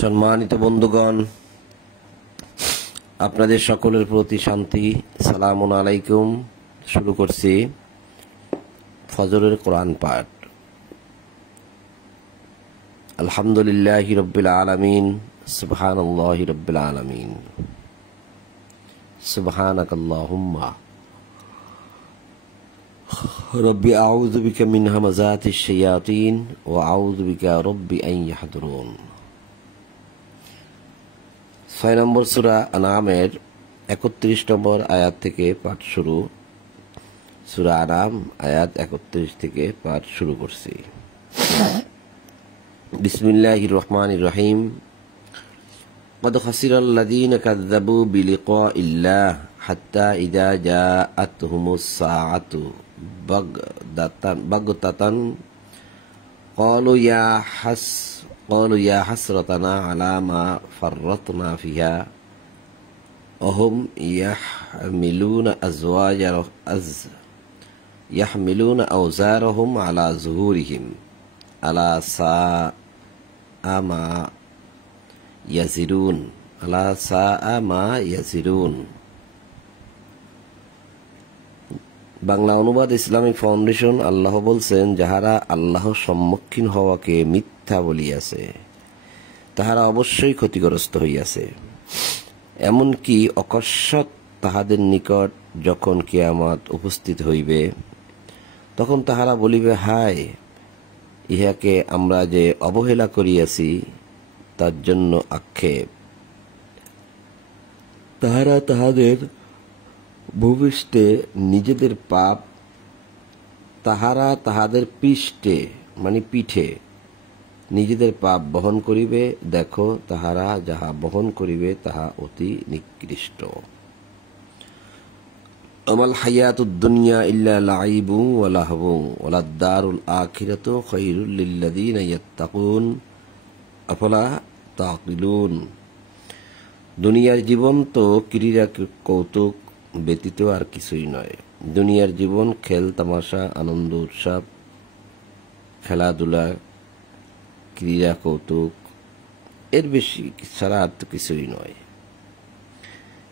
সম্মানিত বন্ধুগণ, আপনাদের সকলের প্রতি শান্তি, সালামুন আলাইকুম। শুরু করছি ফজরের কোরআন পাঠ। আলহামদুলিল্লাহি রাব্বিল আলামিন, সুবহানাল্লাহি রাব্বিল আলামিন, সুবহানাকাল্লাহুম্মা রব্বি আউযু বিকা মিন হামাযাতিশ শায়াতিন ওয়া আউযু বিকা রব্বি আন ইয়াহদুরুন। 6 নম্বর সূরা আনামের 31 নম্বর আয়াত থেকে পাঠ শুরু। সূরা আনাম আয়াত 31 থেকে পাঠ শুরু করছি। বিসমিল্লাহির রহমানির রহিম। قد خسر الذين كذبوا بلقاء الله حتى إذا جاءتهم الساعة بغتة قالوا يا حسرتنا على ما فرطنا فيها وهم يحملون أوزارهم على ظهورهم ألا ساء ما يزرون। বাংলা অনুবাদ ইসলামিক ফাউন্ডেশন। আল্লাহ বলছেন, যাহারা আল্লাহর সম্মুখীন হওয়াকে মিথ্যা বলিয়াছে তাহারা অবশ্যই ক্ষতিগ্রস্ত হইয়াছে। এমনকি অকস্মাৎ তাহাদের নিকট যখন কিয়ামত উপস্থিত হইবে তখন তাহারা বলিবে, হায়, ইহাকে আমরা যে অবহেলা করিয়াছি তার জন্য আক্ষেপ। তাহারা তাহাদের ভূপৃষ্ঠে নিজেদের পাপ, তাহারা তাহাদের পৃষ্ঠে মানে পিঠে নিজেদের পাপ বহন করিবে। দেখো, তাহারা যাহা বহন করিবে তাহা অতি নিকৃষ্ট। আমাল হায়াতুদ দুনিয়া ইল্লা লাইবু ওয়া লাহবু ওয়া লাদ-দারুল আখিরাতু খায়রুল লিল্লাযিনা ইয়াত্তাকুন আফালা তাকিলুন। দুনিয়ার জীবন তো ক্রীড়া কৌতুক ব্যতীত আর কিছুই নয়। দুনিয়ার জীবন খেল তামাশা, আনন্দ উৎসব, খেলাধুলা, ক্রীড়া কৌতুক, এর বেশি ছাড়া আর তো কিছুই নয়।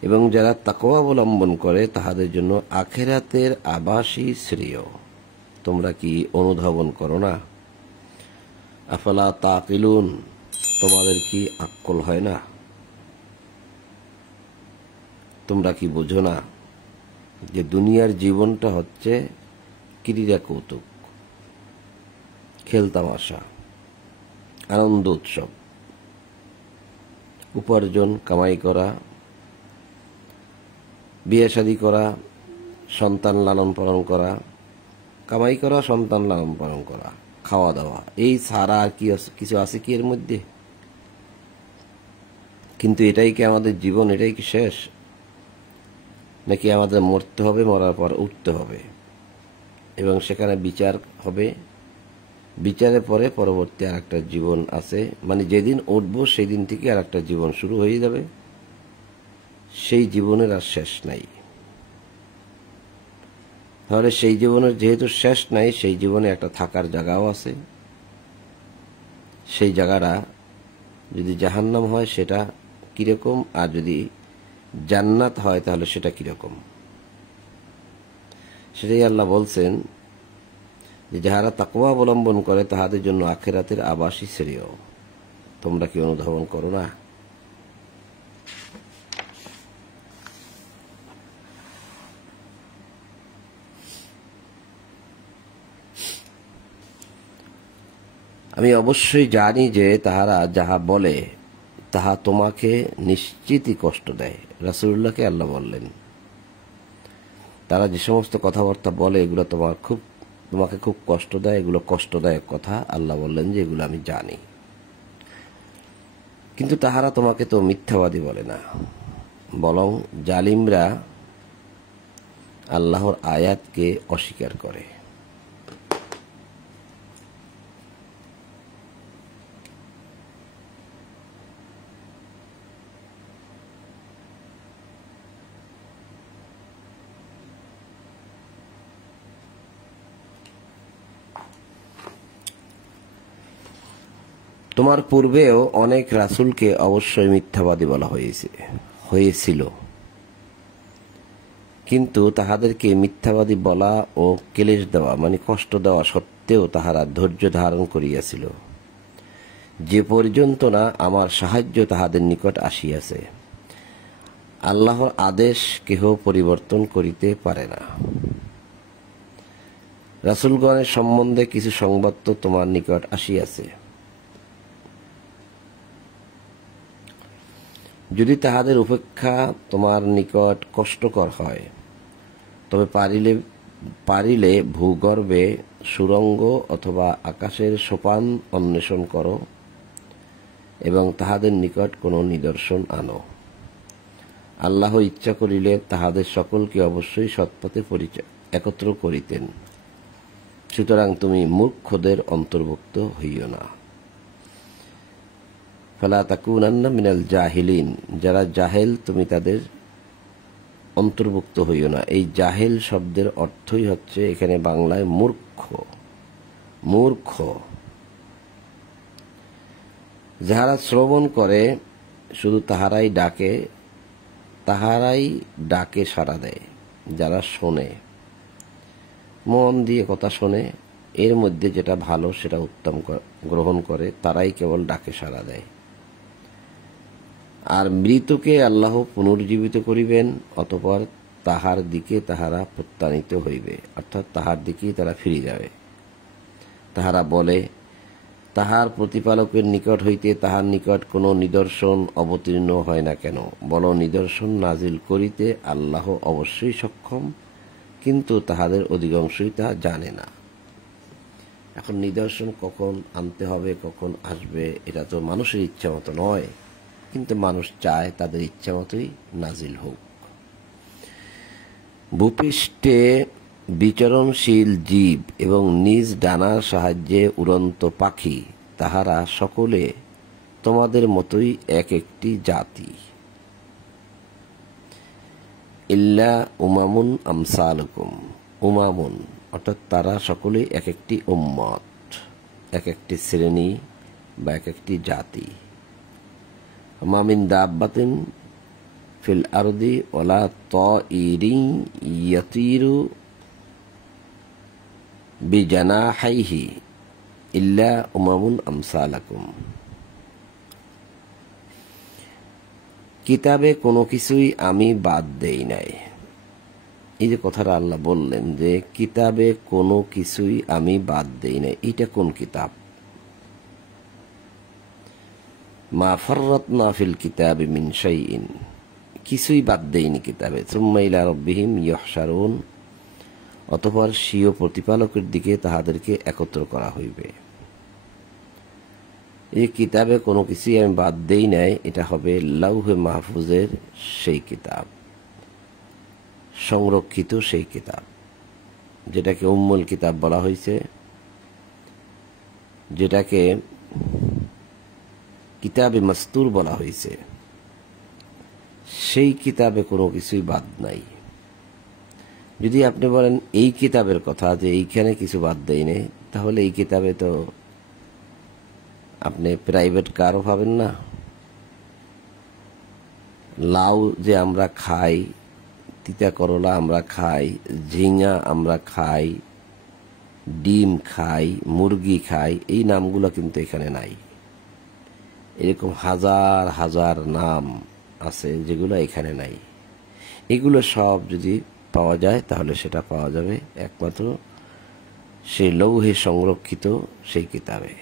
এবং যারা তাকওয়া অবলম্বন করে তাহাদের জন্য আখিরাতের আবাসই শ্রেয়। তোমরা কি অনুধাবন করো না? আফালা তাকিলুন, তোমাদের কি আক্কল হয় না? তোমরা কি বোঝো না যে দুনিয়ার জীবনটা হচ্ছে ক্রীড়া কৌতুক, খেলতামাশা, আনন্দ উৎসব, উপার্জন, কামাই করা, বিয়ে শাদী করা, সন্তান লালন পালন করা, কামাই করা, সন্তান লালন পালন করা, খাওয়া দাওয়া, এই ছাড়া আর কি কিছু আছে কি এর মধ্যে? কিন্তু এটাই কি আমাদের জীবন? এটাই কি শেষ? নাকি আমাদের মরতে হবে, মরার পর উঠতে হবে এবং সেখানে বিচার হবে? বিচারের পরে পরবর্তী আর একটা জীবন আছে, মানে যেদিন উঠবো সেই দিন থেকে আর একটা জীবন শুরু হয়ে যাবে। সেই জীবনের আর শেষ নাই। তাহলে সেই জীবনের যেহেতু শেষ নাই, সেই জীবনে একটা থাকার জায়গাও আছে। সেই জায়গাটা যদি জাহান্নাম হয় সেটা কিরকম, আর যদি জান্নাত হয় তাহলে সেটা কিরকম? সেটাই আল্লাহ বলছেন যে যাহারা তাকওয়া অবলম্বন করে তাহাদের জন্য আখিরাতের আবাসই শ্রেয়। তোমরা কি অনুধাবন করো না? আমি অবশ্যই জানি যে তাহারা যাহা বলে তাহা তোমাকে নিশ্চিতই কষ্ট দেয়। রাসূলুল্লাহকে আল্লাহ বললেন, তারা যে সমস্ত কথাবার্তা বলে এগুলো তোমাকে খুব কষ্ট দেয়, এগুলো কষ্টদায়ক কথা। আল্লাহ বললেন যে এগুলো আমি জানি। কিন্তু তাহারা তোমাকে তো মিথ্যাবাদী বলে না, বরং জালিমরা আল্লাহর আয়াতকে অস্বীকার করে। তোমার পূর্বেও অনেক রাসূলকে অবশ্যই মিথ্যাবাদী বলা হয়েছিল, কিন্তু তাহাদেরকে মিথ্যাবাদী বলা ও ক্লেশ দেওয়া মানে কষ্ট দেওয়া সত্ত্বেও তাহারা ধৈর্য ধারণ করিয়াছিল, যে পর্যন্ত না আমার সাহায্য তাহাদের নিকট আসিয়াছে। আল্লাহর আদেশ কেহ পরিবর্তন করিতে পারে না। রাসূলগণের সম্বন্ধে কিছু সংবাদ তো তোমার নিকট আসিয়াছে। যদি তাহাদের উপেক্ষা তোমার নিকট কষ্টকর হয়, তবে পারিলে ভূগর্ভে সুড়ঙ্গ অথবা আকাশের সোপান অন্বেষণ করো এবং তাহাদের নিকট কোনো নিদর্শন আনো। আল্লাহ ইচ্ছা করিলে তাহাদের সকলকে অবশ্যই সৎপথে একত্র করিতেন। সুতরাং তুমি মূর্খদের অন্তর্ভুক্ত হইও না। ফালা তাকুনান্না মিনাল জাহিলিন, যারা জাহেল তুমি তাদের অন্তর্ভুক্ত হইও না। এই জাহেল শব্দের অর্থই হচ্ছে এখানে বাংলায় মূর্খ। যাহারা শ্রবণ করে শুধু তাহারাই ডাকে সাড়া দেয়। যারা শোনে, মন দিয়ে কথা শোনে, এর মধ্যে যেটা ভালো সেটা উত্তম গ্রহণ করে, তারাই কেবল ডাকে সাড়া দেয়। আর মৃতকে আল্লাহ পুনর্জীবিত করিবেন, অতঃপর তাহার দিকে তাহারা প্রত্যানীত হইবে, অর্থাৎ তাহার দিকেই তারা ফিরে যাবে। তাহারা বলে, তাহার প্রতিপালকের নিকট হইতে তাহার নিকট কোনো নিদর্শন অবতীর্ণ হয় না কেন? বল, নিদর্শন নাজিল করিতে আল্লাহ অবশ্যই সক্ষম, কিন্তু তাহাদের অধিকাংশই তাহা জানে না। এখন নিদর্শন কখন আনতে হবে, কখন আসবে, এটা তো মানুষের ইচ্ছা মতো নয়, কিন্তু মানুষ চায় তাদের ইচ্ছা মতোই নাজিল হোক। ভূপৃষ্ঠে বিচরণশীল জীব এবং নিজ ডানার সাহায্যে উড়ন্ত পাখি, তাহারা সকলে তোমাদের মতোই এক একটি জাতি। ইল্লা উমামুন আমসালুকুম, উমামুন অর্থাৎ তারা সকলেই এক একটি উম্মত, এক একটি শ্রেণী বা এক একটি জাতি। মা মিন দাব্বাতিন ফিল আরদি ওয়ালা তাইরিন ইয়াতিরু বিজানাহিহি ইল্লা উমামুন আমসালাকুম। কিতাবে কোনো কিছুই আমি বাদ দেই নাই। এই যে কথাটা আল্লাহ বললেন যে কিতাবে কোনো কিছুই আমি বাদ দেই নাই, এটা কোন কিতাব? মা ফাররাতনা ফিল কিতাবি মিন শাইইন, কিছুই বাদ দেয়নি কিতাবে। সুম্মা ইলা রাব্বিহিম ইহশারুন, অতঃপর স্বীয় প্রতিপালকের দিকে তাহাদেরকে একত্র করা হইবে। এই কিতাবে কোনো কিছুই আমি বাদ দেই নাই, এটা হবে লাউহে মাহফুজের সেই কিতাব, সংরক্ষিত সেই কিতাব, যেটাকে উম্মুল কিতাব বলা হয়েছে, যেটাকে কিতাবে মাস্তুর বলা হয়েছে। সেই কিতাবে কোনো কিছুই বাদ নাই। যদি আপনি বলেন এই কিতাবের কথা যে এইখানে কিছু বাদ দেয় নেই, তাহলে এই কিতাবে তো আপনি প্রাইভেট কারও পাবেন না। লাউ যে আমরা খাই, তিতা করলা আমরা খাই, ঝিঙা আমরা খাই, ডিম খাই, মুরগি খাই, এই নামগুলো কিন্তু এখানে নাই। এরকম হাজার হাজার নাম আছে যেগুলো এখানে নাই। এগুলো সব যদি পাওয়া যায় তাহলে সেটা পাওয়া যাবে একমাত্র সেই লৌহে সংরক্ষিত সেই কিতাবে।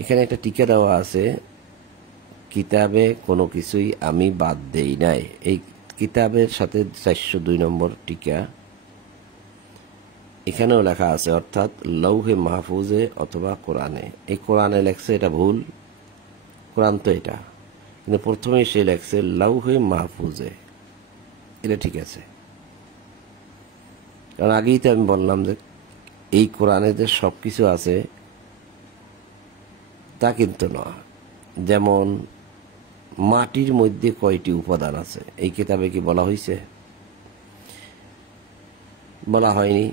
এখানে একটা টিকা দেওয়া আছে, কিতাবে কোনো কিছুই আমি বাদ দেই নাই। এই কিতাবের সাথে 402 নম্বর টিকা এখানেও লেখা আছে, অর্থাৎ লৌহে মাহফুজে অথবা কোরআনে। এই কোরআনে লেখছে, এটা ভুল, কোরআন তো এটা, কিন্তু প্রথমে সে লেখছে লাউহে মাহফুজে। এটা ঠিক আছে, কারণ আগেই তো আমি বললাম যে এই কোরআনে যে সব কিছু আছে তা কিন্তু নয়। যেমন মাটির মধ্যে কয়টি উপাদান আছে এই কিতাবে কি বলা হয়েছে? বলা হয়নি।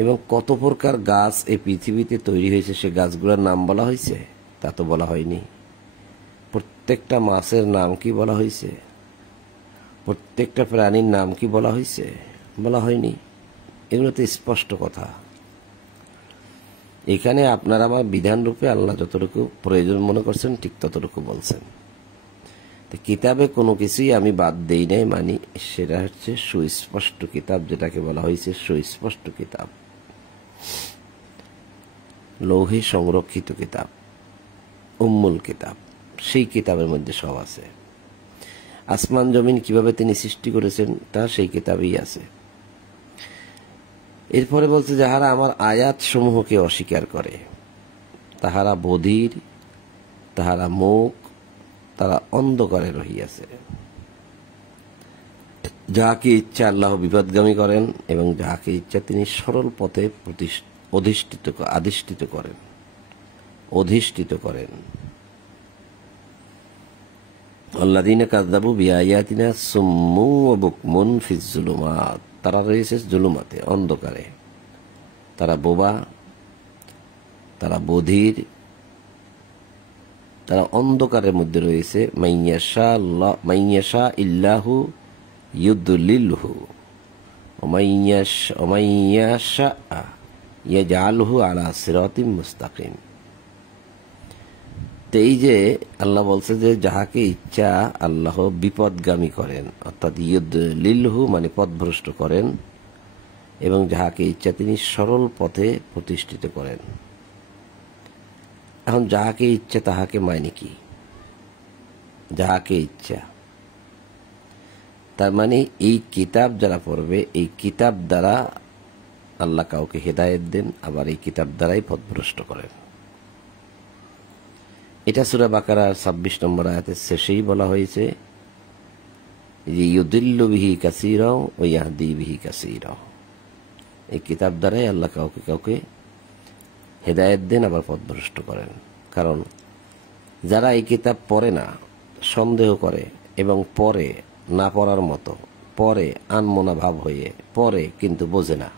এবং কত প্রকার গাছ এই পৃথিবীতে তৈরি হয়েছে সে গাছগুলোর নাম বলা হয়েছে? তা তো বলা হয়নি। প্রত্যেকটা মাছের নাম কি বলা হয়েছে? প্রত্যেকটা প্রাণীর নাম কি বলা হয়েছে? বলা হয়নি। এগুলো তো স্পষ্ট কথা। এখানে আপনার আমার বিধান রূপে আল্লাহ যতটুকু প্রয়োজন মনে করছেন ঠিক ততটুকু বলছেন। তো কিতাবে কোনো কিছুই আমি বাদ দেই নাই, মানি সেটা হচ্ছে সুস্পষ্ট কিতাব, যেটাকে বলা হয়েছে সুস্পষ্ট কিতাব, লৌহে সংরক্ষিত কিতাব, উম্মুল কিতাব। সেই কিতাবের মধ্যে সব আছে। আসমান জমিন কিভাবে তিনি সৃষ্টি করেছেন তা সেই কিতাবেই আছে। এরপরে বলছে যাহারা আমার আয়াত সমূহকে অস্বীকার করে তাহারা বধির, তাহারা মুখ, তারা অন্ধকারে রহিয়াছে। যাহাকে ইচ্ছা আল্লাহ বিপদগামী করেন এবং যাহাকে ইচ্ছা তিনি সরল পথে অধিষ্ঠিত করেন। আল্লাযীনা কাযযাবু বিআয়াতিনা সুম্মু ওয়া বুকমুন ফিজ যুলুমাত। তারা রয়েছে জুলুমাতে, অন্ধকারে। তারা বোবা, তারা বধির, তারা অন্ধকারের মধ্যে রয়েছে। মাইয়াশা ইল্লাহু ইউদলিলহু ওয়া মাইয়াশা ইয়াজআলহু আলা সিরাতিম মুস্তাকিম। তো এই যে আল্লাহ বলছে যে যাহাকে ইচ্ছা আল্লাহ বিপদগামী করেন, অর্থাৎ ইউদলিলহু মানে পথভ্রষ্ট করেন, এবং যাহাকে ইচ্ছা তিনি সরল পথে প্রতিষ্ঠিত করেন। এখন যাহাকে ইচ্ছা তাহাকে মানে কি? যাহাকে ইচ্ছা তার মানে এই কিতাব যারা পড়বে, এই কিতাব দ্বারা আল্লাহ কাউকে হেদায়েত দেন, আবার এই কিতাব দ্বারাই পথভ্রষ্ট করেন। এটা সূরা বাকারার 26 নম্বর আয়াতের শেষেই বলা হয়েছে যে ইউদিল্লু বিহি কাসীরা ওয়া ইয়াহদি বিহি কাসীরা। এই কিতাব দ্বারাই আল্লাহ কাউকে কাউকে হেদায়েত দেন, আবার পথভ্রষ্ট করেন। কারণ যারা এই কিতাব পড়ে না, সন্দেহ করে এবং পড়ে না পড়ার মতো, পড়ে আনমনা ভাব হয়ে পড়ে কিন্তু বোঝে না,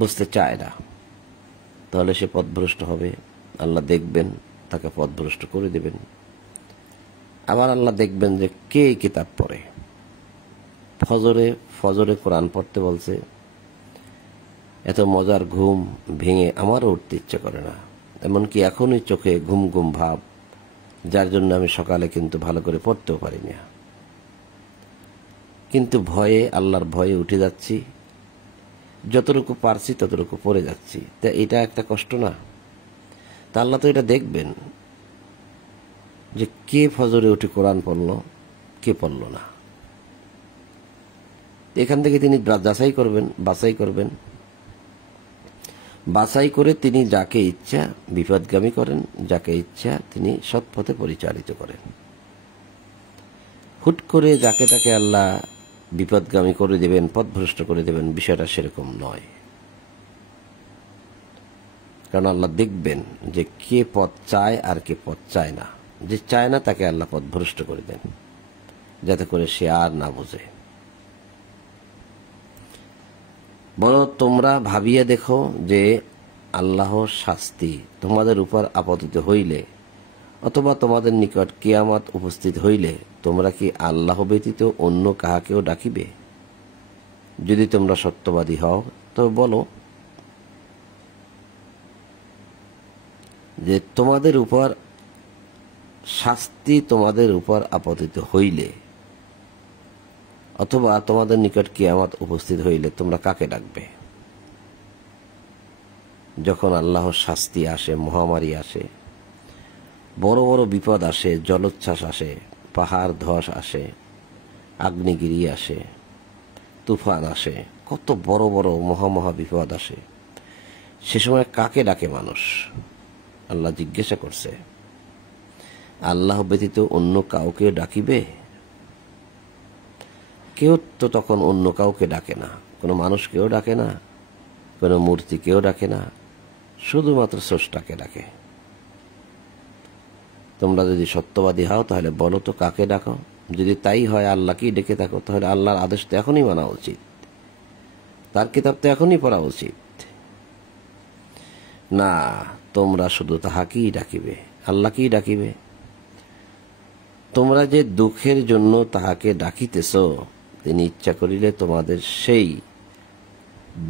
বুঝতে চায় না, তাহলে সে পথভ্রষ্ট হবে। আল্লাহ দেখবেন, তাকে পথভ্রষ্ট করে দেবেন। আবার আল্লাহ দেখবেন যে কে এই কিতাব পড়ে। ফজরে কোরআন পড়তে বলছে, এত মজার ঘুম ভেঙে আমারও উঠতে ইচ্ছে করে না, এমনকি এখনই চোখে ঘুম ঘুম ভাব, যার জন্য আমি সকালে কিন্তু ভালো করে পড়তেও পারি না, কিন্তু ভয়ে, আল্লাহর ভয়ে উঠে যাচ্ছি, যতটুকু পারছি ততটুকু পড়ে যাচ্ছি। তা এটা একটা কষ্ট না? তা আল্লাহ তো এটা দেখবেন যে কে ফজরে উঠে কোরআন পড়ল, কে পড়ল না। এখান থেকে তিনি বাছাই করে তিনি যাকে ইচ্ছা বিপদগামী করেন, যাকে ইচ্ছা তিনি সৎপথে পরিচালিত করেন। হুট করে যাকে তাকে আল্লাহ বিপদগামী করে দেবেন, পথভ্রষ্ট করে দেবেন, বিষয়টা সেরকম নয়। কারণ আল্লাহ দেখবেন যে কে পথ চায় আর কে পথ চায় না। যে চায় না তাকে আল্লাহ পথভ্রষ্ট করে দেন, যাতে করে সে আর না বোঝে। বলো তোমরা ভাবিয়া দেখো যে আল্লাহর শাস্তি তোমাদের উপর আপতিত হইলে, অথবা তোমাদের নিকট কিয়ামত উপস্থিত হইলে, তোমরা কি আল্লাহ ব্যতীত অন্য কাহাকেও ডাকিবে? যদি তোমরা সত্যবাদী হও তো বলো যে তোমাদের উপর শাস্তি তোমাদের উপর আপতিত হইলে, অথবা তোমাদের নিকট কিয়ামত উপস্থিত হইলে তোমরা কাকে ডাকবে? যখন আল্লাহর শাস্তি আসে, মহামারী আসে, বড় বড় বিপদ আসে, জলোচ্ছ্বাস আসে, পাহাড় ধস আসে, আগ্নেয়গিরি আসে, তুফান আসে, কত বড় বড় মহা বিপদ আসে, সে সময় কাকে ডাকে মানুষ? আল্লাহ জিজ্ঞাসা করছে। আল্লাহ ব্যতীত অন্য কাউকে ডাকিবে? কেউ তো তখন অন্য কাউকে ডাকে না, কোনো মানুষকেও ডাকে না, কোনো মূর্তিকেও ডাকে না, শুধুমাত্র স্রষ্টাকে ডাকে। তোমরা যদি সত্যবাদী হও তাহলে বলো তো কাকে ডাকো? যদি তাই হয় আল্লাহকেই ডেকে থাকো, তাহলে আল্লাহর আদেশ তো এখনই মানা উচিত, তার কিতাব তো এখনই পড়া উচিত। না, তোমরা শুধু তাহাকেই ডাকিবে, আল্লাহকেই ডাকিবে। তোমরা যে দুঃখের জন্য তাহাকে ডাকিতেছ, তিনি ইচ্ছা করিলে তোমাদের সেই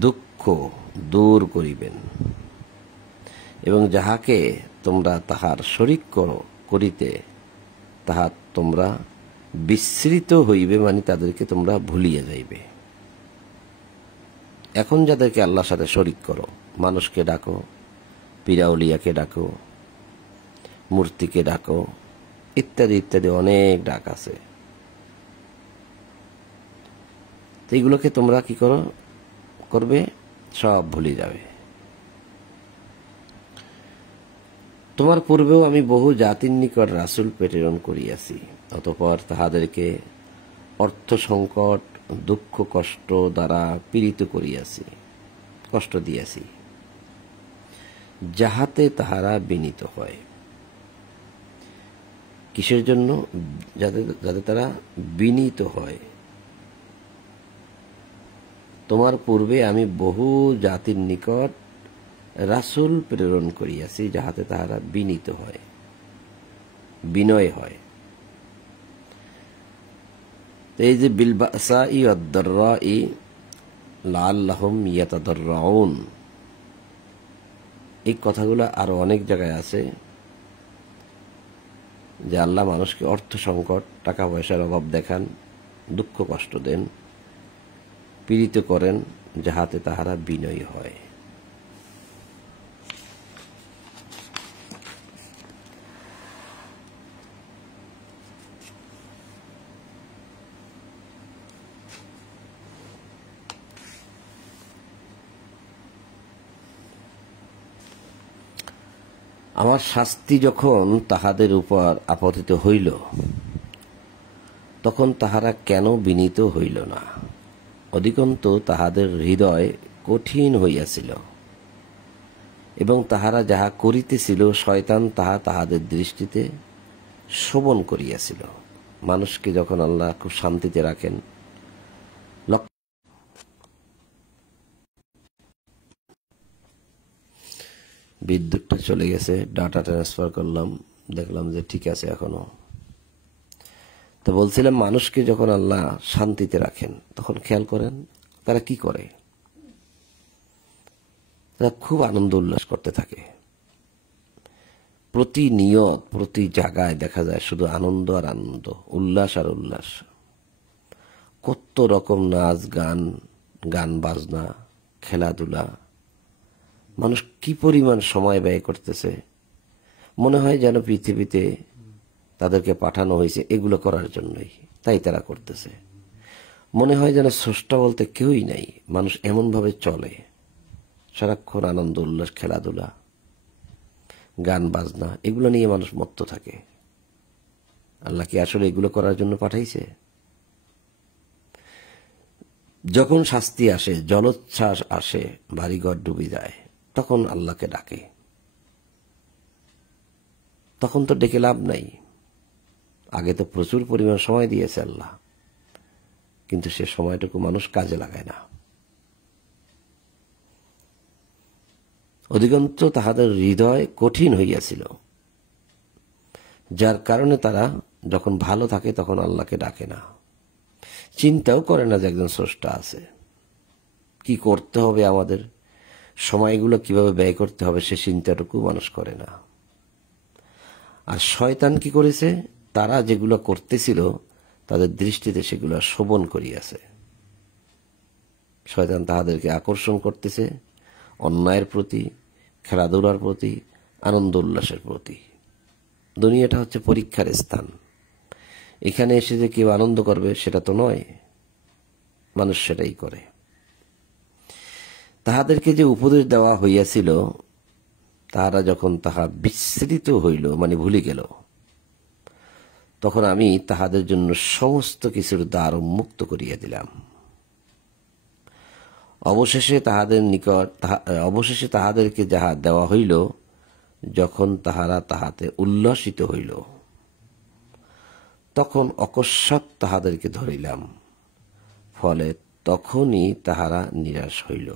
দুঃখ দূর করিবেন, এবং যাহাকে তোমরা তাহার শরীক করিতে তাহা তোমরা বিস্মৃত হইবে, মানে তাদেরকে তোমরা ভুলিয়া যাইবে। এখন যাদেরকে আল্লাহর সাথে শরীক করো, মানুষকে ডাকো, পীরাউলিয়াকে ডাকো, মূর্তিকে ডাকো, ইত্যাদি ইত্যাদি অনেক ডাক আছে। এইগুলোকে তোমরা কি করবে? সব ভুলে যাবে। তোমার পূর্বেও আমি বহু জাতির নিকট রাসূল প্রেরণ করিয়াছি, অতঃপর তাহাদেরকে অর্থ সংকট, দুঃখ কষ্ট দ্বারা পীড়িত করিয়াছি, কষ্ট দিয়াছি, যাহাতে তাহারা বিনীত হয়। কিসের জন্য? যাতে তারা বিনীত হয়। তোমার পূর্বে আমি বহু জাতির নিকট রাসূল প্রেরণ করিয়াছি, যাহাতে তাহারা বিনীত হয়, বিনয় হয়। এই যে বিল বাসাই ওয়াদ দাররাই লাআল্লাহুম ইয়াতাদাররাউন, এই কথাগুলো আরো অনেক জায়গায় আছে যে আল্লাহ মানুষকে অর্থ সংকট, টাকা পয়সার অভাব দেখান, দুঃখ কষ্ট দেন, পীড়িত করেন, যাহাতে তাহারা বিনয়ী হয়। আমার শাস্তি যখন তাহাদের উপর আপতিত হইল, তখন তাহারা কেন বিনীত হইল না? অধিকন্তু তাহাদের হৃদয় কঠিন হইয়াছিল, এবং তাহারা যাহা করিতেছিল শয়তান তাহা তাহাদের দৃষ্টিতে শোভন করিয়াছিল। মানুষকে যখন আল্লাহ খুব শান্তিতে রাখেন, বিদ্যুৎটা চলে গেছে, ডাটা ট্রান্সফার করলাম, দেখলাম যে ঠিক আছে এখনো। তো বলছিলাম, মানুষকে যখন আল্লাহ শান্তিতে রাখেন তখন খেয়াল করেন তারা কি করে। তারা খুব আনন্দ উল্লাস করতে থাকে। প্রতিনিয়ত প্রতি জায়গায় দেখা যায় শুধু আনন্দ আর আনন্দ, উল্লাস আর উল্লাস। কত রকম নাচ গান, গান বাজনা, খেলাধুলা, মানুষ কি পরিমাণ সময় ব্যয় করতেছে। মনে হয় যেন পৃথিবীতে তাদেরকে পাঠানো হয়েছে এগুলো করার জন্যই, তাই তারা করতেছে। মনে হয় যেন স্রষ্টা বলতে কেউই নাই। মানুষ এমনভাবে চলে, সারাক্ষণ আনন্দ উল্লাস, খেলাধুলা, গান বাজনা, এগুলো নিয়ে মানুষ মত্ত থাকে। আল্লাহ কি আসলে এগুলো করার জন্য পাঠাইছে? যখন শাস্তি আসে, জলোচ্ছ্বাস আসে, বাড়িঘর ডুবে যায়, তখন আল্লাহকে ডাকে। তখন তো ডেকে লাভ নাই। আগে তো প্রচুর পরিমাণ সময় দিয়েছে আল্লাহ, কিন্তু সে সময়টুকু মানুষ কাজে লাগায় না। অধিকন্ত তাহাদের হৃদয় কঠিন হইয়াছিল, যার কারণে তারা যখন ভালো থাকে তখন আল্লাহকে ডাকে না, চিন্তাও করে না যে একজন স্রষ্টা আছে, কি করতে হবে, আমাদের সময়গুলো কিভাবে ব্যয় করতে হবে, সে চিন্তাটুকু মানুষ করে না। আর শয়তান কি করেছে? তারা যেগুলো করতেছিল তাদের দৃষ্টিতে সেগুলো শোভন করিয়াছে। শয়তান তাহাদেরকে আকর্ষণ করতেছে অন্যায়ের প্রতি, খেলাধুলার প্রতি, আনন্দ উল্লাসের প্রতি। দুনিয়াটা হচ্ছে পরীক্ষার স্থান। এখানে এসে যে কেউ আনন্দ করবে সেটা তো নয়, মানুষ সেটাই করে। তাহাদেরকে যে উপদেশ দেওয়া হইয়াছিল, তাহারা যখন তাহা বিস্মৃত হইল, মানে ভুলে গেল, তখন আমি তাহাদের জন্য সমস্ত কিছুর দ্বার উন্মুক্ত করিয়া দিলাম। অবশেষে তাহাদেরকে যাহা দেওয়া হইল, যখন তাহারা তাহাতে উল্লসিত হইল, তখন অকস্মাৎ তাহাদেরকে ধরিলাম, ফলে তখনই তাহারা নিরাশ হইল।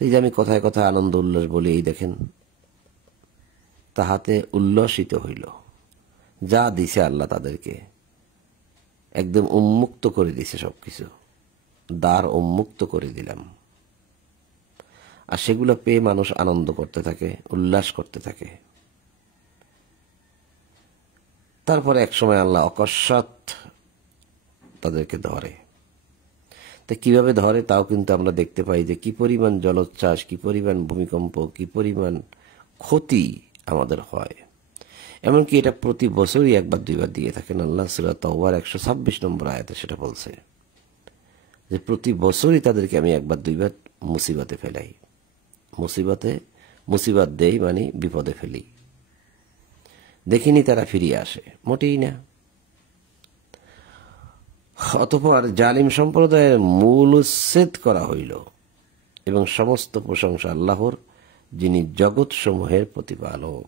এই যে আমি কথায় কথায় আনন্দ উল্লাস বলি, এই দেখেন, তাহাতে উল্লসিত হইল। যা দিছে আল্লাহ তাদেরকে একদম উন্মুক্ত করে দিছে, সবকিছু দ্বার উন্মুক্ত করে দিলাম। আর সেগুলো পেয়ে মানুষ আনন্দ করতে থাকে, উল্লাস করতে থাকে। তারপরে একসময় আল্লাহ অকস্মাৎ তাদেরকে ধরে। তা কিভাবে ধরে তাও কিন্তু আমরা দেখতে পাই, যে কি পরিমাণ জলোচ্ছ্বাস, কি পরিমাণ ভূমিকম্প, কি পরিমাণ ক্ষতি আমাদের হয়। এমনকি এটা প্রতি বছরই একবার দুইবার দিয়ে থাকেন আল্লাহ। সূরা তাওবার 126 নম্বর আয়াতে সেটা বলছে, যে প্রতি বছরই তাদেরকে আমি একবার দুইবার মুসিবতে ফেলাই। মুসিবত দেই মানে বিপদে ফেলি। দেখিনি তারা ফিরিয়ে আসে, মোটেই না। অতঃপর জালিম সম্প্রদায়ের মূল উচ্ছেদ করা হইল, এবং সমস্ত প্রশংসা আল্লাহর, যিনি জগৎ সমূহের প্রতিপালক।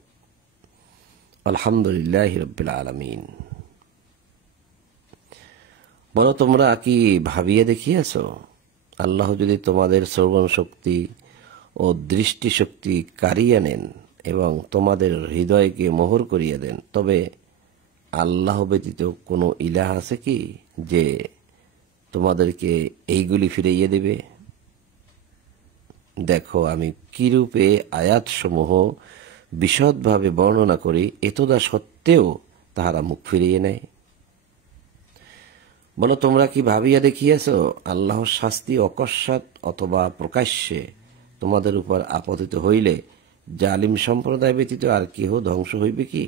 আলহামদুলিল্লাহি রাব্বিল আলামিন। বলো, তোমরা কি ভাবিয়ে দেখিয়াছ, আল্লাহ যদি তোমাদের শ্রবণ শক্তি ও দৃষ্টিশক্তি কাড়িয়া নেন এবং তোমাদের হৃদয়কে মোহর করিয়া দেন, তবে আল্লাহ ব্যতীত কোনো ইলাহ আছে কি যে তোমাদেরকে এইগুলি ফিরাইয়া দেবে? দেখো আমি কিরূপে আয়াতসমূহ বিশদভাবে বর্ণনা করি, এতদা সত্ত্বেও তাহারা মুখ ফিরিয়ে নেয়। বলো, তোমরা কি ভাবিয়া দেখিয়াছ, আল্লাহর শাস্তি অকস্মাৎ অথবা প্রকাশ্যে তোমাদের উপর আপতিত হইলে জালিম সম্প্রদায় ব্যতীত আর কেহ ধ্বংস হইবে কি?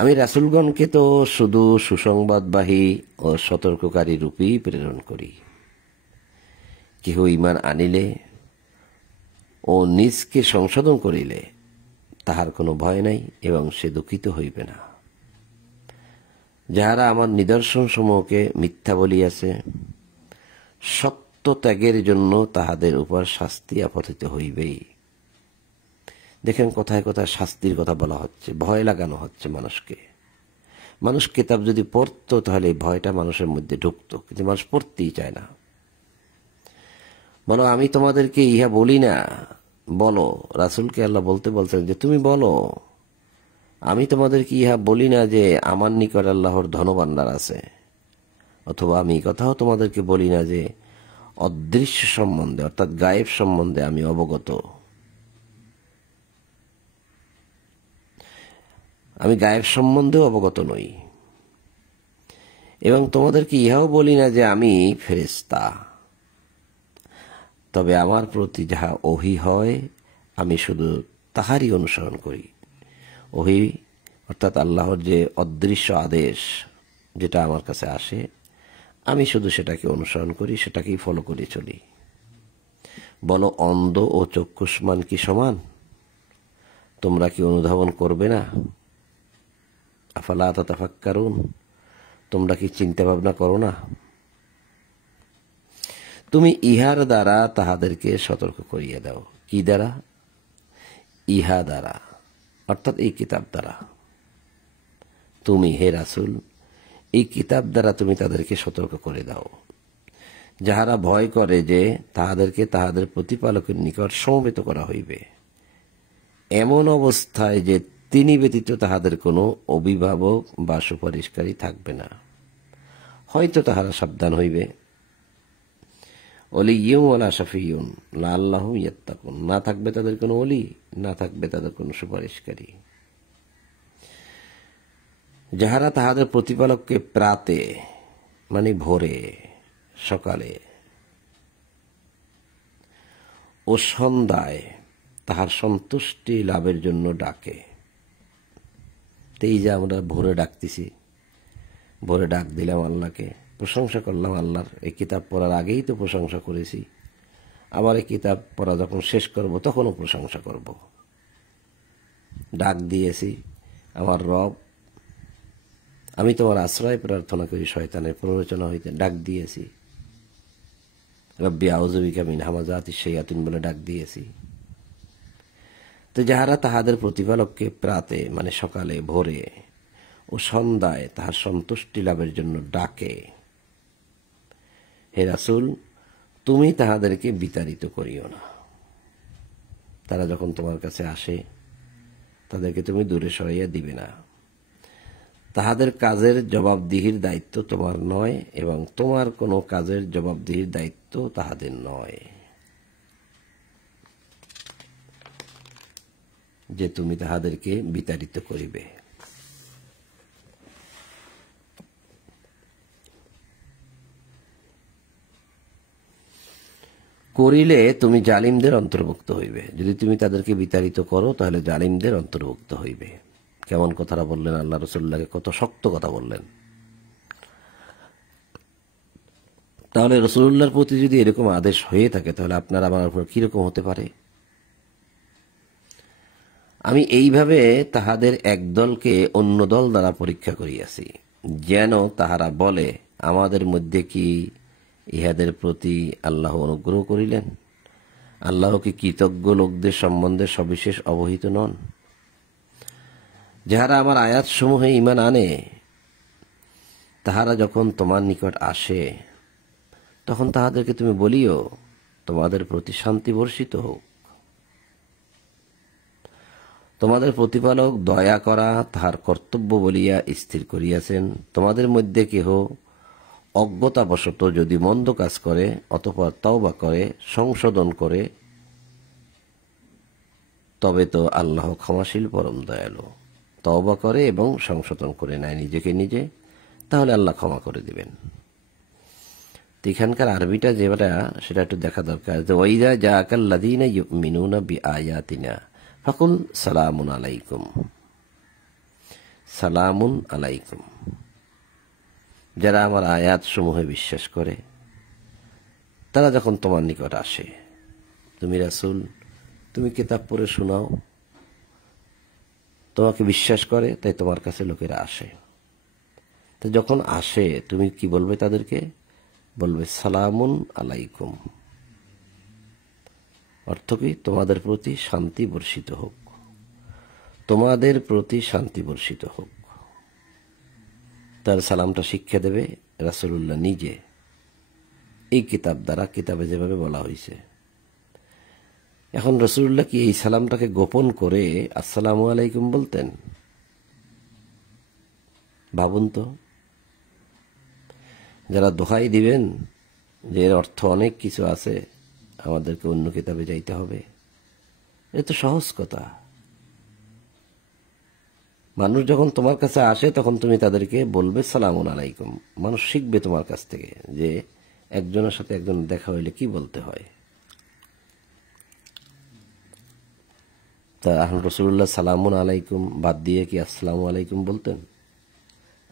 আমি রাসূলগণকে তো শুধু সুসংবাদবাহী ও সতর্ককারী রূপেই প্রেরণ করি। কেহ ঈমান আনিলে ও নিজকে সংশোধন করিলে তাহার কোনো ভয় নাই, এবং সে দুঃখিত হইবে না। যাহারা আমার নিদর্শন সমূহকে মিথ্যা বলিয়াছে, সত্য ত্যাগের জন্য তাহাদের উপর শাস্তি আপতিত হইবেই। দেখেন, কথায় কথায় শাস্তির কথা বলা হচ্ছে, ভয় লাগানো হচ্ছে মানুষকে। মানুষ কিতাব যদি পড়তো তাহলে এই ভয়টা মানুষের মধ্যে ঢুকতো, কিন্তু মানুষ পড়তেই চায় না। বলো, আমি তোমাদেরকে ইহা বলি না। বলো, রাসূলকে আল্লাহ বলতে বলছেন যে তুমি বলো, আমি তোমাদেরকে ইহা বলি না যে আমার নিকট আল্লাহর ধনভাণ্ডার আছে, অথবা আমি কথাও তোমাদেরকে বলি না যে অদৃশ্য সম্বন্ধে অর্থাৎ গায়েব সম্বন্ধে আমি অবগত। আমি গায়েব সম্বন্ধেও অবগত নই, এবং তোমাদেরকে ইহাও বলি না যে আমি ফেরেশতা। তবে আমার প্রতি যাহা ওহী হয়, আমি শুধু তাহারই অনুসরণ করি। ওহী অর্থাৎ আল্লাহর যে অদৃশ্য আদেশ, যেটা আমার কাছে আসে, আমি শুধু সেটাকে অনুসরণ করি, সেটাকেই ফলো করে চলি। বলো, অন্ধ ও চক্ষুষ্মান কি সমান? তোমরা কি অনুধাবন করবে না? আফালা তাতাফাক্কারুন, তোমরা কি চিন্তা ভাবনা করো না? তুমি ইহার দ্বারা তাহাদেরকে সতর্ক করিয়া দাও। কি দ্বারা? ইহা দ্বারা, অর্থাৎ এই কিতাব দ্বারা। তুমি হে রাসূল, এই কিতাব দ্বারা তুমি তাদেরকে সতর্ক করে দাও, যাহারা ভয় করে যে তাহাদেরকে তাহাদের প্রতিপালকের নিকট সমবেত করা হইবে, এমন অবস্থায় যে তিনি ব্যতীত তাহাদের কোনো অভিভাবক বা সুপারিশকারী থাকবে না। হয়তো তাহারা সাবধান হইবে। ওয়ালিয়্যুন ওয়ালা শাফিয়্যুন লাআল্লাহুম ইয়াত্তাকুন, না থাকবে তাদের কোনো ওলি, না থাকবে তাদের কোনো সুপারিশকারী। যাহারা তাহাদের প্রতিপালককে প্রাতে মানে ভোরে, সকালে ও সন্ধ্যায় তাহার সন্তুষ্টি লাভের জন্য ডাকে। এই যে আমরা ভোরে ডাকতেছি, ভোরে ডাক দিলাম আল্লাহকে, প্রশংসা করলাম আল্লাহর। এই কিতাব পড়ার আগেই তো প্রশংসা করেছি, আবার এই কিতাব পড়া যখন শেষ করব তখনও প্রশংসা করব। ডাক দিয়েছি, আমার রব, আমি তোমার আশ্রয় প্রার্থনা করি শয়তানের প্ররোচনা হইতে। ডাক দিয়েছি, রব্বি আউযু বিকা মিন হামাযাতিশ শায়াতিন বলে ডাক দিয়েছি। তো যাহারা তাহাদের প্রতিপালককে প্রাতে মানে সকালে, ভোরে ও সন্ধ্যায় তাহার সন্তুষ্টি লাভের জন্য ডাকে, হে রাসূল, তুমি তাহাদেরকে বিতাড়িত করিও না। তারা যখন তোমার কাছে আসে তাদেরকে তুমি দূরে সরাইয়া দিবে না। তাহাদের কাজের জবাবদিহির দায়িত্ব তোমার নয় এবং তোমার কোনো কাজের জবাবদিহির দায়িত্ব তাহাদের নয়, যে তুমি তাহাদেরকে বিতাড়িত করিবে। করিলে তুমি জালিমদের অন্তর্ভুক্ত হইবে। যদি তুমি তাদেরকে বিতাড়িত করো তাহলে জালিমদের অন্তর্ভুক্ত হইবে। কেমন কথাটা বললেন আল্লাহ রাসূলুল্লাহকে, কত শক্ত কথা বললেন। তাহলে রাসূলুল্লাহর প্রতি যদি এরকম আদেশ হয়ে থাকে তাহলে আপনার আমার উপর কিরকম হতে পারে? আমি এইভাবে তাহাদের এক দলকে অন্য দল দ্বারা পরীক্ষা করিয়াছি, যেন তাহারা বলে, আমাদের মধ্যে কি ইহাদের প্রতি আল্লাহ অনুগ্রহ করিলেন? আল্লাহ কি কৃতজ্ঞ লোকদের সম্বন্ধে সবিশেষ অবহিত নন? যাহারা আমার আয়াতসমূহে ঈমান আনে, তাহারা যখন তোমার নিকট আসে তখন তাহাদেরকে তুমি বলিও, তোমাদের প্রতি শান্তি বর্ষিত হোক। তোমাদের প্রতিপালক দয়া করা তাহার কর্তব্য বলিয়া স্থির করিয়াছেন। তোমাদের মধ্যে কেহ অজ্ঞতাবশত যদি মন্দ কাজ করে, অতঃপর তওবা করে, সংশোধন করে, তবে তো আল্লাহ ক্ষমাশীল পরম দয়ালু। তওবা করে এবং সংশোধন করে নেয় নিজেকে নিজে, তাহলে আল্লাহ ক্ষমা করে দিবেন। এখানকার আরবিটা যেটা সেটা একটু দেখা দরকার, যে ওয়াইদা জাআকাল্লাযীনা ইউমিনুনা বিআয়াতিনা ফাকুল সালামুন আলাইকুম, সালামুন আলাইকুম। যারা আমার আয়াত সমূহে বিশ্বাস করে তারা যখন তোমার নিকট আসে, তুমি রাসূল, তুমি কিতাব পড়ে শোনাও, তোমাকে বিশ্বাস করে তাই তোমার কাছে লোকেরা আসে। তো যখন আসে তুমি কি বলবে তাদেরকে? বলবে সালামুন আলাইকুম। অর্থ কি? তোমাদের প্রতি শান্তি বর্ষিত হোক, তোমাদের প্রতি শান্তি বর্ষিত হোক। তার সালামটা শিক্ষা দেবে রাসূলুল্লাহ নিজে, এই কিতাব দ্বারা, কিতাবে যেভাবে বলা হয়েছে। এখন রাসূলুল্লাহ কি এই সালামটাকে গোপন করে আসসালামু আলাইকুম বলতেন? ভাবুন তো, যারা দোহাই দিবেন যে এর অর্থ অনেক কিছু আছে, আমাদেরকে অন্য কিতাবে যাইতে হবে, এ তো সহজ কথা। মানুষ যখন তোমার কাছে আসে তখন তুমি তাদেরকে বলবে সালামুন আলাইকুম। মানুষ শিখবে তোমার কাছ থেকে যে একজনের সাথে একজন দেখা হইলে কি বলতে হয়। তা এখন রাসূলুল্লাহ সালামুন আলাইকুম বাদ দিয়ে কি আসসালামু আলাইকুম বলতেন?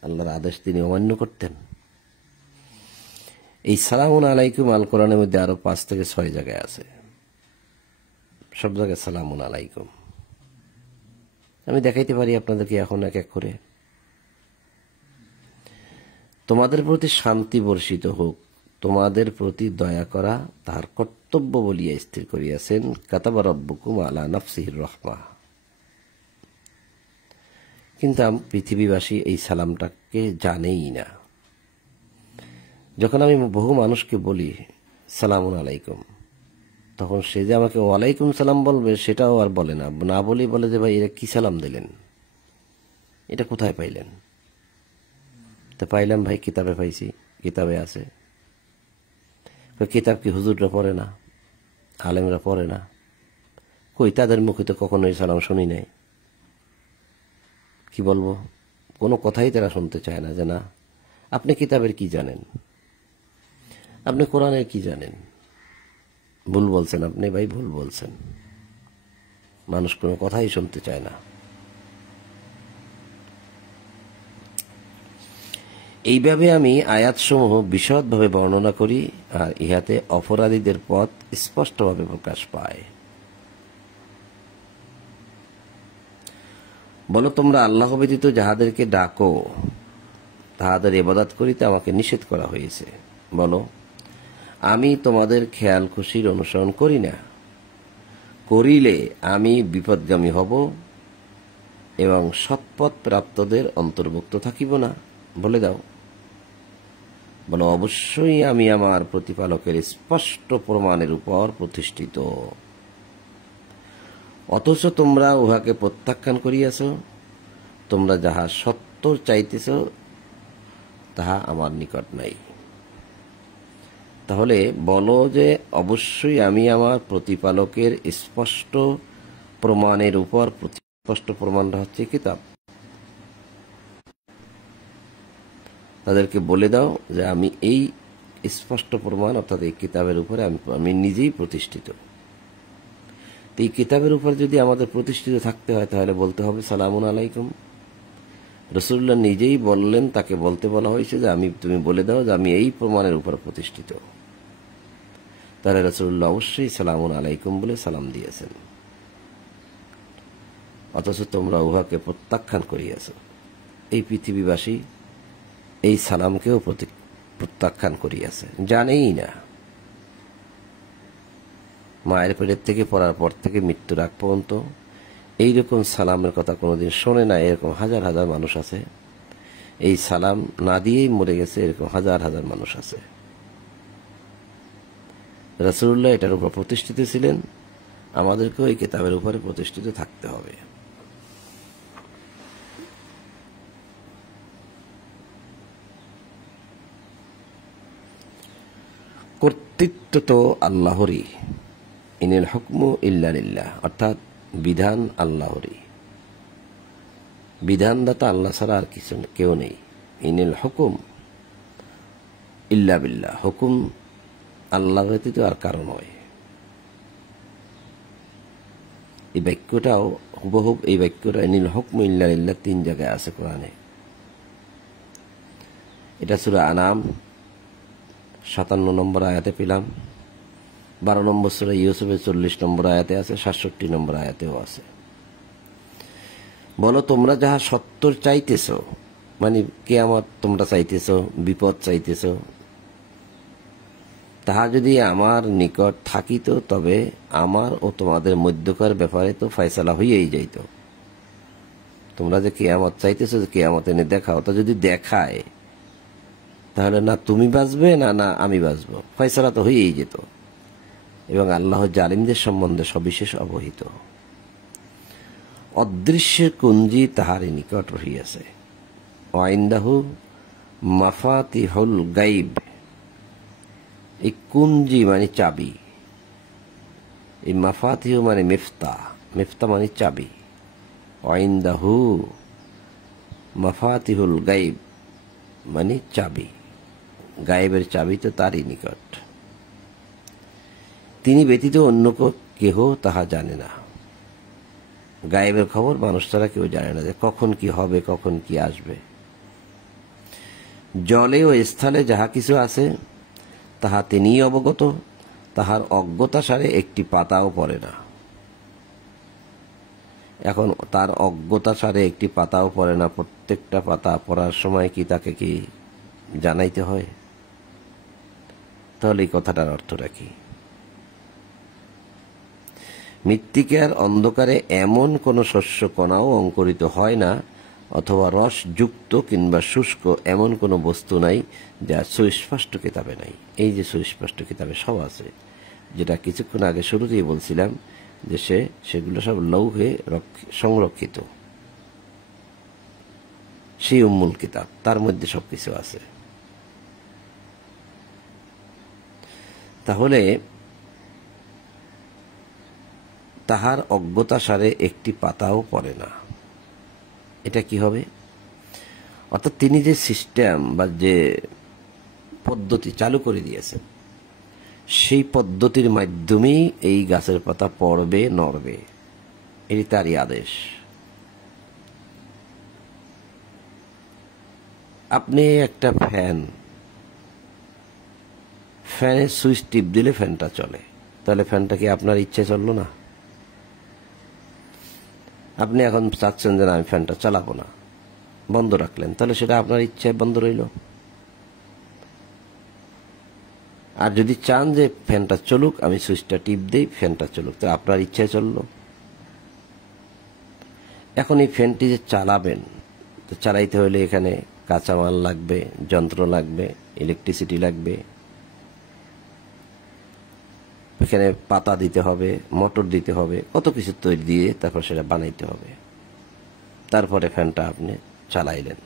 আল্লাহর আদেশ তিনি অমান্য করতেন? এই সালামুন আলাইকুম আল কোরআনের মধ্যে আরো 5 থেকে 6 জায়গায় আছে, সব জায়গায় সালামুন আলাইকুম। আমি দেখাইতে পারি আপনাদেরকে এখন এক এক করে। তোমাদের প্রতি শান্তি বর্ষিত হোক, তোমাদের প্রতি দয়া করা তাহার কর্তব্য বলিয়া স্থির করিয়াছেন। কাতাবা রব্বুকুম আলা নাফসিহির রাহমাহ। কিন্তু পৃথিবীবাসী এই সালামটাকে জানেই না। যখন আমি বহু মানুষকে বলি সালামুন আলাইকুম, তখন সে যে আমাকে ওয়ালাইকুম সালাম বলবে সেটাও আর বলে না, না বলেই বলে যে ভাই এটা কি সালাম দিলেন, এটা কোথায় পাইলেন? তো পাইলাম ভাই কিতাবে পাইছি, কিতাবে আছে। কিতাব কি হুজুররা পড়ে না, আলেমরা পড়ে না? কই, তাদের মুখে তো কখনোই সালাম শুনি নাই। কি বলবো, কোনো কথাই তারা শুনতে চায় না। যে না, আপনি কিতাবের কি জানেন, আপনি কোরআনের কি জানেন? ভুল বলছেন আপনি ভাই, ভুল বলছেন। মানুষ কোনো কথাই শুনতে চায় না। এইভাবে আমি আয়াতসমূহ বিশদভাবে বর্ণনা করি, আর ইহাতে অপরাধীদের পথ স্পষ্টভাবে প্রকাশ পায়। বলো, তোমরা আল্লাহ ব্যতীত যাহাদেরকে ডাকো তাহাদের ইবাদত করিতে আমাকে নিষেধ করা হয়েছে। বলো, আমি তোমাদের খেয়াল খুশির অনুসরণ করি না। করিলে আমি বিপদগামী হব এবং সৎপথ প্রাপ্তদের অন্তর্ভুক্ত থাকিব না। বলে দাও। বলো, অবশ্যই আমি আমার প্রতিপালকের স্পষ্ট প্রমাণের উপর প্রতিষ্ঠিত, অথচ তোমরা উহাকে প্রত্যাখ্যান করিয়াছ। তোমরা যাহা সত্য চাইতেছ তাহা আমার নিকট নাই। তাহলে বলো যে অবশ্যই আমি আমার প্রতিপালকের স্পষ্ট প্রমাণের উপর, স্পষ্ট প্রমাণটা হচ্ছে কিতাব। তাদেরকে বলে দাও যে আমি এই স্পষ্ট প্রমাণ অর্থাৎ এই কিতাবের উপরে আমি নিজেই প্রতিষ্ঠিত। এই কিতাবের উপর যদি আমাদের প্রতিষ্ঠিত থাকতে হয় তাহলে বলতে হবে সালামুন আলাইকুম। রাসূলুল্লাহ নিজেই বললেন, তাকে বলতে বলা হয়েছে যে তুমি বলে দাও যে আমি এই প্রমাণের উপর প্রতিষ্ঠিত। তাহলে রাসূলুল্লাহ অবশ্যই সালামুন আলাইকুম বলে সালাম দিয়েছেন, অথচ তোমরা উহাকে প্রত্যাখ্যান করিয়াছ। এই পৃথিবীবাসী এই সালামকেও প্রত্যাখ্যান করিয়াছে, জানেই না। মায়ের পেটের থেকে পড়ার পর থেকে মৃত্যুর আগ পর্যন্ত এইরকম সালামের কথা কোনোদিন শোনে না। এরকম হাজার হাজার মানুষ আছে, এই সালাম না দিয়েই মরে গেছে, এরকম হাজার হাজার মানুষ আছে। রাসূলুল্লাহ এটার উপর প্রতিষ্ঠিত ছিলেন, আমাদেরকেও এই কিতাবের উপরে প্রতিষ্ঠিত থাকতে হবে। কর্তৃত্ব তো আল্লাহরই। ইনিল হুকমু ইল্লা লিল্লাহ, অর্থাৎ বিধান আল্লাহরই। বিধানদাতা আল্লাহ ছাড়া আর কিছু কেউ নেই। ইনিল হুকুম ইল্লা বিল্লাহ, হুকুম আল্লাহ ব্যতীত আর কারো নয়। এই বাক্যটাও হুবহুব এই বাক্যটা ইনিল হুকমু ইল্লা লিল্লাহ 3 জায়গায় আছে কোরআনে। এটা সূরা আনাম 57 নম্বর আয়াতে পেলাম, 12 নম্বর সূরা ইউসুফের 40 নম্বর আয়াতে আছে, 67 নম্বর আয়াতেও আছে। বলো, তোমরা যাহা সত্তর চাইতেছ, মানে কিয়ামত তোমরা চাইতেছ, বিপদ চাইতেছ, তাহা যদি আমার নিকট থাকিত তবে আমার ও তোমাদের মধ্যকার ব্যাপারে তো ফয়সালা হইয়াই যাইত। তোমরা যে কিয়ামত চাইতেছ, যে কিয়ামত এনে দেখাও, তা যদি দেখায় তাহলে না তুমি বাঁচবে না আমি বাঁচব, ফয়সালা তো হয়েই যেত। এবং আল্লাহ জালিমদের সম্বন্ধে সবিশেষ অবহিত। অদৃশ্যের কুঞ্জি তাহারই নিকট রহিয়াছে। ওয়াইন্দাহু মাফাতিহুল গাইব, এই কুঞ্জি মানে চাবি, এই মাফাতিহু মানে মিফতা, মিফতা মানে চাবি। ওয়াইন্দাহু মাফাতিহুল গাইব মানে চাবি, গায়েবের চাবি তো তারই নিকট। তিনি ব্যতীত অন্য কেহ তাহা জানে না। গায়েবের খবর মানুষ ছাড়া কেউ জানে না, যে কখন কি হবে, কখন কি আসবে। জলে ও স্থলে যাহা কিছু আছে তাহা তিনিই অবগত, তাহার অজ্ঞতা সারে একটি পাতাও পড়ে না। এখন তার অজ্ঞতা সারে একটি পাতাও পড়ে না, প্রত্যেকটা পাতা পড়ার সময় কি তাকে কি জানাইতে হয়? তাহলে এই কথাটার অর্থটা কি? মৃত্তিকার অন্ধকারে এমন কোন শস্য কণাও অঙ্কুরিত হয় না, অথবা রসযুক্ত কিংবা শুষ্ক এমন কোনো বস্তু নাই যা সুস্পষ্ট কিতাবে নাই। এই যে সুস্পষ্ট কিতাবে সব আছে, যেটা কিছুক্ষণ আগে শুরুতেই বলছিলাম যে সেগুলো সব লৌহে সংরক্ষিত, সেই উম্মুল কিতাব, তার মধ্যে সবকিছু আছে। তাহলে তাহার অজ্ঞতা সারে একটি পাতাও পড়ে না, এটা কি হবে? অর্থাৎ তিনি যে সিস্টেম বা যে পদ্ধতি চালু করে দিয়েছেন, সেই পদ্ধতির মাধ্যমেই এই গাছের পাতা পড়বে, নড়বে, এটি তারই আদেশ। আপনি একটা ফ্যানের সুইচ টিপ দিলে ফ্যানটা চলে, তাহলে ফ্যানটা কি আপনার ইচ্ছে চললো না? আপনি এখন চাচ্ছেন যে না আমি ফ্যানটা চালাবো না, বন্ধ রাখলেন, তাহলে সেটা আপনার ইচ্ছায় বন্ধ রইল। আর যদি চান যে ফ্যানটা চলুক, আমি সুইচটা টিপ দিই, ফ্যানটা চলুক, তো আপনার ইচ্ছায় চললো। এখন এই ফ্যানটি যে চালাবেন, তো চালাইতে হলে এখানে কাঁচামাল লাগবে, যন্ত্র লাগবে, ইলেকট্রিসিটি লাগবে, এখানে পাতা দিতে হবে, মোটর দিতে হবে, কত কিছু তৈরি দিয়ে তারপর সেটা বানাইতে হবে। তারপরে ফ্যানটা আপনি চালাইলেন,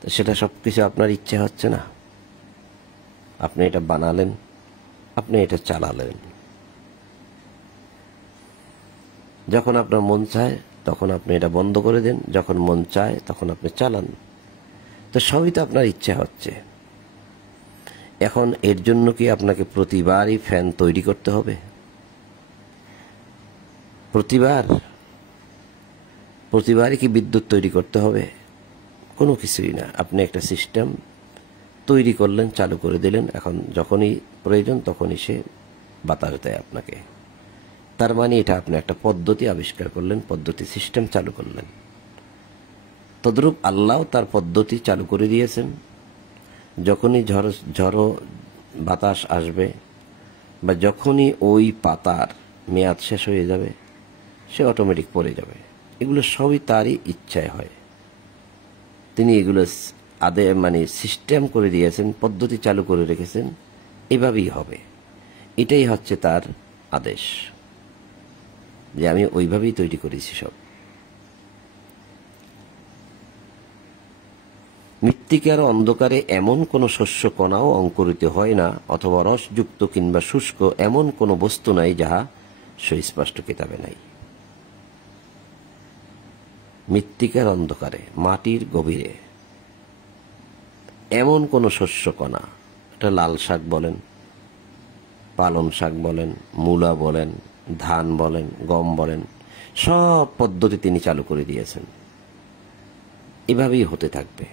তো সেটা সবকিছু আপনার ইচ্ছে হচ্ছে না। আপনি এটা বানালেন, আপনি এটা চালালেন। যখন আপনার মন চায় তখন আপনি এটা বন্ধ করে দেন, যখন মন চায় তখন আপনি চালান। তো সবই তো আপনার ইচ্ছা হচ্ছে। এখন এর জন্য কি আপনাকে প্রতিবারই ফ্যান তৈরি করতে হবে? প্রতিবারই কি বিদ্যুৎ তৈরি করতে হবে? কোনো কিছুই না। আপনি একটা সিস্টেম তৈরি করলেন, চালু করে দিলেন, এখন যখনই প্রয়োজন তখনই সে বাতাস দেয় আপনাকে। তার মানে এটা আপনি একটা পদ্ধতি আবিষ্কার করলেন, পদ্ধতি সিস্টেম চালু করলেন। তদ্রূপ আল্লাহ তার পদ্ধতি চালু করে দিয়েছেন। যখনই ঝড়ো বাতাস আসবে বা যখনই ওই পাতার মেয়াদ শেষ হয়ে যাবে, সে অটোমেটিক পড়ে যাবে। এগুলো সবই তারই ইচ্ছায় হয়। তিনি এগুলো মানে সিস্টেম করে দিয়েছেন, পদ্ধতি চালু করে রেখেছেন, এভাবেই হবে। এটাই হচ্ছে তার আদেশ, যে আমি ওইভাবেই তৈরি করেছি সব। মৃত্তিকার অন্ধকারে এমন কোন শস্য কণাও অঙ্কুরিত হয় না, অথবা রসযুক্ত কিংবা শুষ্ক এমন কোন বস্তু নাই যাহা সুস্পষ্ট কিতাবে নাই। মৃত্তিকার অন্ধকারে, মাটির গভীরে এমন কোন শস্য কণা, এটা লাল শাক বলেন, পালং শাক বলেন, মূলা বলেন, ধান বলেন, গম বলেন, সব পদ্ধতি তিনি চালু করে দিয়েছেন। এভাবেই হতে থাকবে।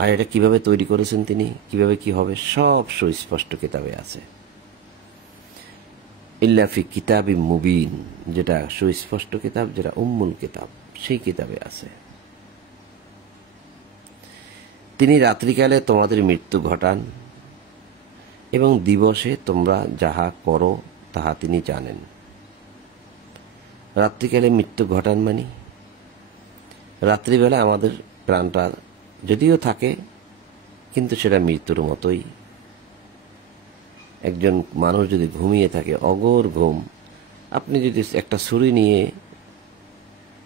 আর এটা কিভাবে তৈরি করেছেন তিনি, কিভাবে কি হবে, সব সুস্পষ্ট কিতাবে আছে। ইল্লা ফি কিতাবি মুবিন, যেটা সুস্পষ্ট কিতাব, যেটা উম্মুল কিতাব, সেই কিতাবে আছে। তিনি রাত্রিকালে তোমাদের মৃত্যু ঘটান এবং দিবসে তোমরা যাহা করো তাহা তিনি জানেন। রাত্রিকালে মৃত্যু ঘটান মানে রাত্রিবেলা আমাদের প্রাণটা যদিও থাকে, কিন্তু সেটা মৃত্যুর মতোই। একজন মানুষ যদি ঘুমিয়ে থাকে, অগোর ঘুম, আপনি যদি একটা ছুরি নিয়ে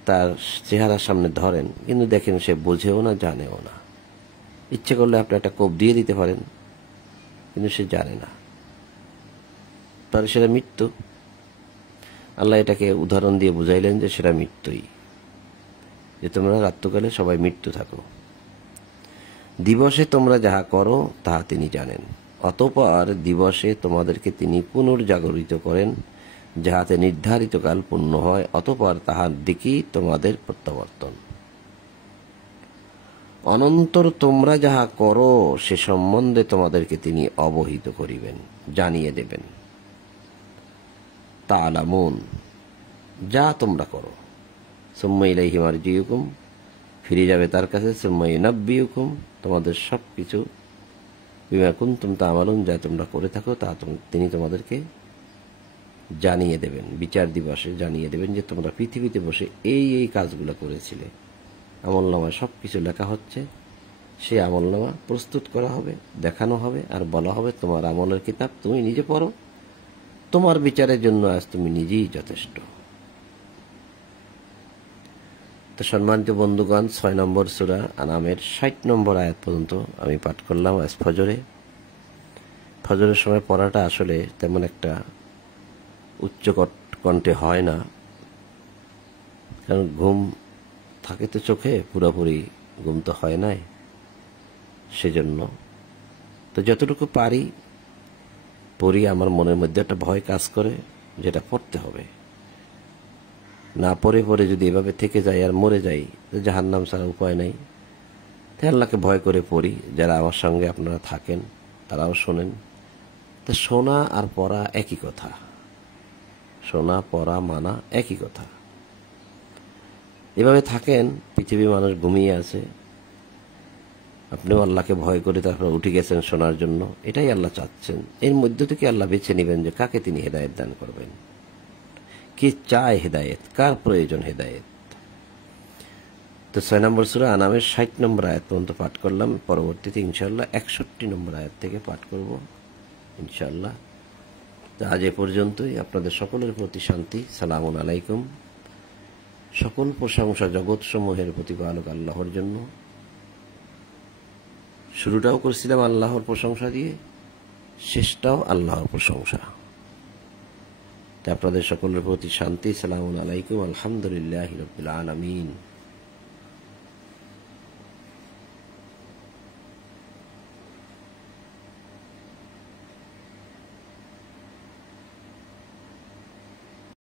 তার চেহারার সামনে ধরেন, কিন্তু দেখেন সে বোঝেও না, জানেও না। ইচ্ছে করলে আপনি একটা কোপ দিয়ে দিতে পারেন, কিন্তু সে জানে না, তাহলে সেটা মৃত্যু। আল্লাহ এটাকে উদাহরণ দিয়ে বুঝাইলেন যে সেটা মৃত্যুই, যে তোমরা রাত্রকালে সবাই মৃত্যু থাকো। দিবসে তোমরা যাহা করো তাহা তিনি জানেন। অতঃপর দিবসে তোমাদেরকে তিনি পুনর্জাগরিত করেন, যাহাতে নির্ধারিত কাল পূর্ণ হয়, অতঃপর তাহার দিকেই তোমাদের প্রত্যাবর্তন। অনন্তর তোমরা যাহা করো সে সম্বন্ধে তোমাদেরকে তিনি অবহিত করিবেন, জানিয়ে দেবেন। তা'লামুন, যা তোমরা করো। সুম্মা ইলাইহি মারজিউকুম, ফিরে যাবে তার কাছে। সুম্মা ইউনাব্বিউকুম, তোমাদের সবকিছু বিমা কুনতুম তা'মালুন, যা তোমরা করে থাকো তা তিনি তোমাদেরকে জানিয়ে দেবেন। বিচার দিবসে জানিয়ে দেবেন যে তোমরা পৃথিবীতে বসে এই এই কাজগুলো করেছিলে। আমলনামায় সবকিছু লেখা হচ্ছে, সেই আমলনামা প্রস্তুত করা হবে, দেখানো হবে, আর বলা হবে তোমার আমলের কিতাব তুমি নিজে পড়ো, তোমার বিচারের জন্য আজ তুমি নিজেই যথেষ্ট। তো সম্মানিত বন্ধুগণ, 6 নম্বর সূরা আনামের 60 নম্বর আয়াত পর্যন্ত আমি পাঠ করলাম আজ ফজরে। ফজরের সময় পড়াটা আসলে তেমন একটা উচ্চ কণ্ঠে হয় না, কারণ ঘুম থাকে তো চোখে, পুরোপুরি ঘুম তো হয় নাই, সেজন্য তো যতটুকু পারি পড়ি। আমার মনের মধ্যে একটা ভয় কাজ করে, যেটা পড়তে হবে, না পড়ে পড়ে যদি এভাবে থেকে যায় আর মরে যাই, জাহান্নাম ছাড়া উপায় নাই। তাই আল্লাহকে ভয় করে পড়ি। যারা আমার সঙ্গে আপনারা থাকেন তারাও শোনেন। তো শোনা আর পড়া একই কথা, শোনা পড়া মানা একই কথা। এভাবে থাকেন, পৃথিবীর মানুষ ঘুমিয়ে আছে, আপনিও আল্লাহকে ভয় করে তারপর উঠে গেছেন শোনার জন্য। এটাই আল্লাহ চাচ্ছেন। এর মধ্য থেকে আল্লাহ বেছে নেবেন যে কাকে তিনি হেদায়েত দান করবেন, কে চায় হেদায়েত, কার প্রয়োজন হেদায়েত। তো 6 নম্বর সূরা আনামের 60 নম্বর আয়াত পর্যন্ত পাঠ করলাম। পরবর্তীতে ইনশাআল্লাহ 61 নম্বর আয়াত থেকে পাঠ করব ইনশাআল্লাহ। তো আজ এ পর্যন্তই। আপনাদের সকলের প্রতি শান্তি, সালামুন আলাইকুম। সকল প্রশংসা জগৎ সমূহের প্রতিপালক আল্লাহর জন্য। শুরুটাও করছিলাম আল্লাহর প্রশংসা দিয়ে, শেষটাও আল্লাহর প্রশংসা। আপনাদের সকলের প্রতি শান্তি, সালামুন আলাইকুম। আলহামদুলিল্লাহি রাব্বিল আলামিন।